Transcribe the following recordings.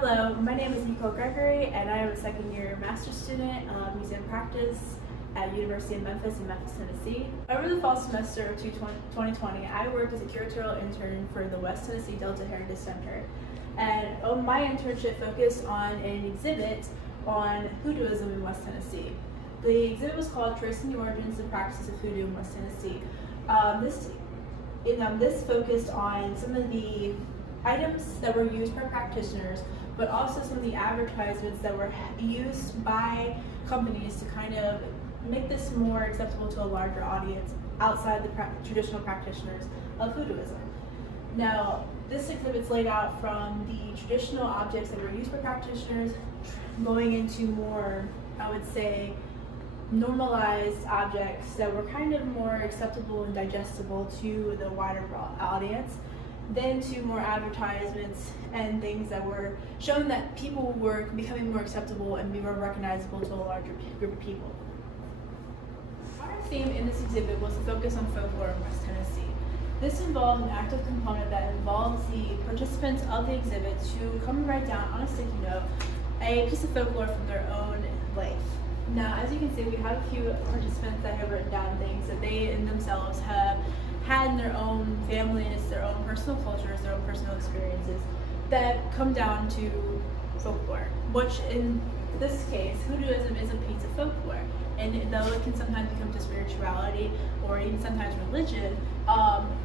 Hello, my name is Neecole Gregory, and I am a second-year master's student of museum practice at University of Memphis in Memphis, Tennessee. Over the fall semester of 2020, I worked as a curatorial intern for the West Tennessee Delta Heritage Center. And my internship focused on an exhibit on hoodooism in West Tennessee. The exhibit was called Tracing the Origins and Practices of Hoodoo in West Tennessee. This focused on some of the items that were used by practitioners, but also some of the advertisements that were used by companies to kind of make this more acceptable to a larger audience outside the traditional practitioners of hoodooism. Now, this exhibit's laid out from the traditional objects that were used by practitioners going into more, I would say, normalized objects that were kind of more acceptable and digestible to the wider audience, then to more advertisements and things that were showing that people were becoming more acceptable and more recognizable to a larger group of people. Our theme in this exhibit was to focus on folklore in West Tennessee. This involved an active component that involves the participants of the exhibit to come and write down on a sticky note a piece of folklore from their own life. Now, as you can see, we have a few participants that have written down things that they in themselves have had in their own families, their own personal cultures, their own personal experiences that come down to folklore, which in this case, hoodooism is a piece of folklore. And though it can sometimes become to spirituality or even sometimes religion,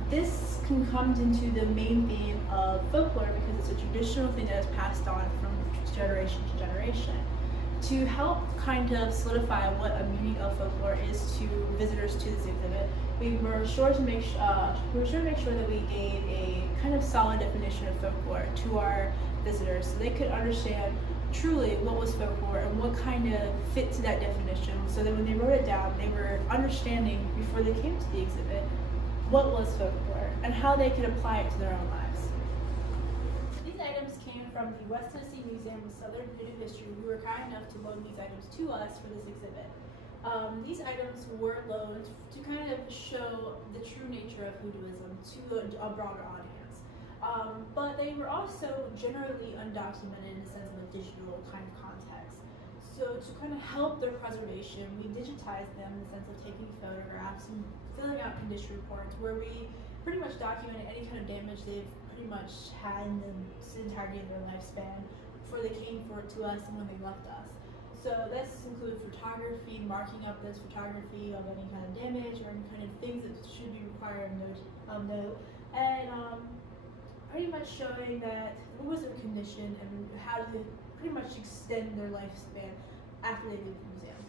this can come into the main theme of folklore because it's a traditional thing that is passed on from generation to generation. To help kind of solidify what a meaning of folklore is to visitors to this exhibit, we were sure to make sure that we gave a kind of solid definition of folklore to our visitors so they could understand truly what was folklore and what kind of fit to that definition, so that when they wrote it down, they were understanding before they came to the exhibit what was folklore and how they could apply it to their own lives. These items came from the West Tennessee Museum of Southern Hoodoo History, who were kind enough to loan these items to us for this exhibit. These items were loaned to kind of show the true nature of hoodooism to a broader audience. But they were also generally undocumented in the sense of a digital kind of context. So to kind of help their preservation, we digitized them in the sense of taking photographs and filling out condition reports where we pretty much documented any kind of damage they've pretty much had in the entirety of their lifespan before they came to us and when they left us. So this includes photography, marking up this photography of any kind of damage or any kind of things that should be required of note, and pretty much showing that what was their condition and how to pretty much extend their lifespan after they leave the museum.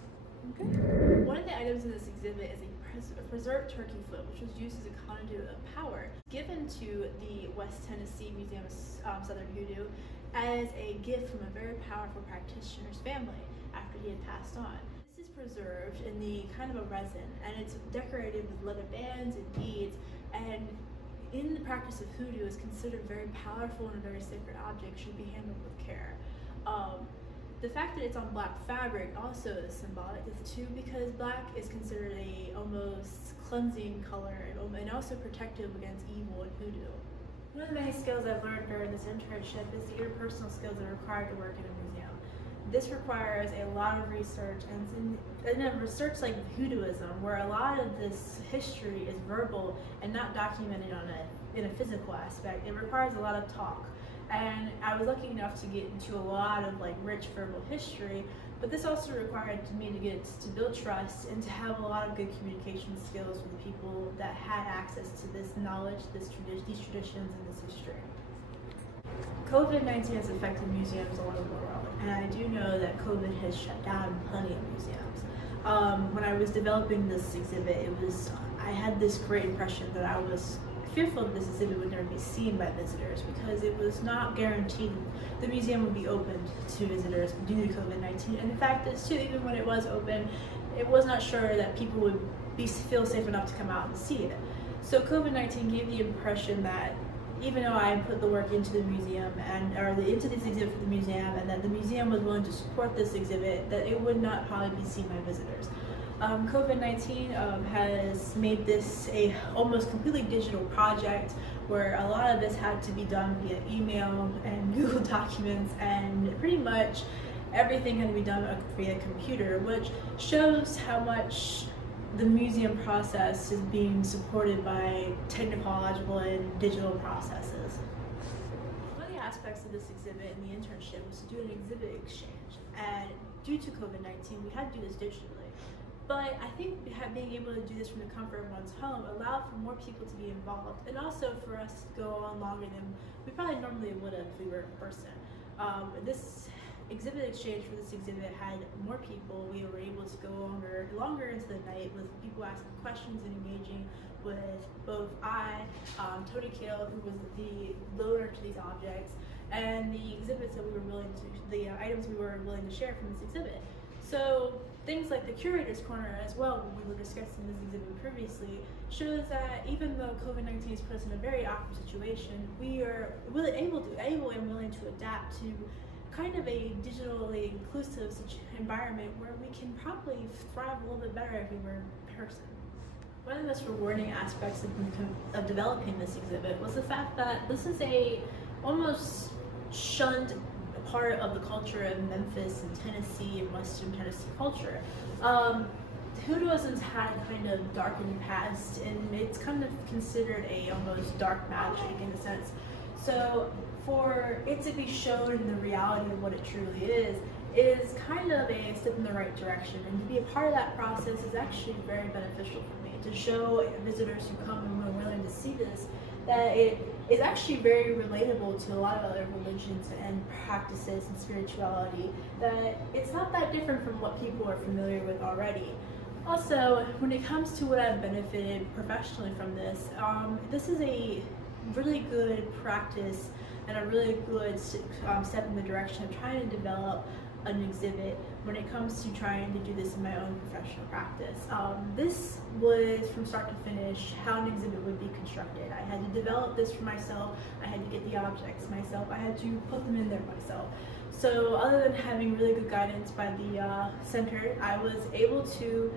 Okay. One of the items in this exhibit is a preserved turkey foot, which was used as a conduit of power, given to the West Tennessee Museum of Southern Hoodoo as a gift from a very powerful practitioner's family after he had passed on. This is preserved in the kind of a resin, and it's decorated with leather bands and beads, and in the practice of hoodoo is considered very powerful and a very sacred object, should be handled with care. The fact that it's on black fabric also is symbolic too, because black is considered a almost cleansing color and also protective against evil in hoodoo. One of the many skills I've learned during this internship is the interpersonal skills that are required to work in a museum. This requires a lot of research, and in a research like hoodooism, where a lot of this history is verbal and not documented in a physical aspect, it requires a lot of talk. And I was lucky enough to get into a lot of rich verbal history, but this also required me to build trust and to have a lot of good communication skills with the people that had access to this knowledge, these traditions, and this history. COVID-19 has affected museums all over the world, and I do know that COVID has shut down plenty of museums. When I was developing this exhibit, I had this great impression that I was fearful that this exhibit would never be seen by visitors because it was not guaranteed the museum would be opened to visitors due to COVID-19. And the fact is too, even when it was open, it was not sure that people would feel safe enough to come out and see it. So COVID-19 gave the impression that even though I put the work into the museum into this exhibit for the museum, and that the museum was willing to support this exhibit, that it would not probably be seen by visitors. COVID-19 has made this a almost completely digital project where a lot of this had to be done via email and Google Documents, and pretty much everything had to be done via computer, which shows how much the museum process is being supported by technological and digital processes. One of the aspects of this exhibit and the internship was to do an exhibit exchange, and due to COVID-19 we had to do this digitally. But I think being able to do this from the comfort of one's home allowed for more people to be involved, and also for us to go on longer than we probably normally would have if we were in person. This exhibit exchange for this exhibit had more people. We were able to go longer into the night with people asking questions and engaging with both Tony Kale, who was the loader to these objects, and the exhibits that the items we were willing to share from this exhibit. So things like the curator's corner as well, when we were discussing this exhibit previously, shows that even though COVID-19 has put us in a very awkward situation, we are really able and willing to adapt to kind of a digitally inclusive environment where we can probably thrive a little bit better if we were in person. One of the most rewarding aspects of developing this exhibit was the fact that this is a almost shunned part of the culture of Memphis and Tennessee and Western Tennessee culture. Hoodooism's had kind of darkened past, and it's kind of considered a almost dark magic in a sense. So for it to be shown in the reality of what it truly is kind of a step in the right direction, and to be a part of that process is actually very beneficial for me, to show visitors who come and are willing to see this that it is actually very relatable to a lot of other religions and practices and spirituality, that it's not that different from what people are familiar with already. Also, when it comes to what I've benefited professionally from this, this is a really good practice and a really good step in the direction of trying to develop an exhibit when it comes to trying to do this in my own professional practice. This was from start to finish how an exhibit would be constructed. I had to develop this for myself, I had to get the objects myself, I had to put them in there myself. So other than having really good guidance by the center, I was able to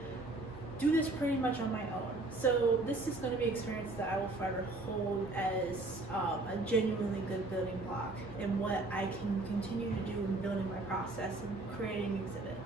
do this pretty much on my own. So this is going to be an experience that I will forever hold as a genuinely good building block in what I can continue to do in building my process and creating an exhibit.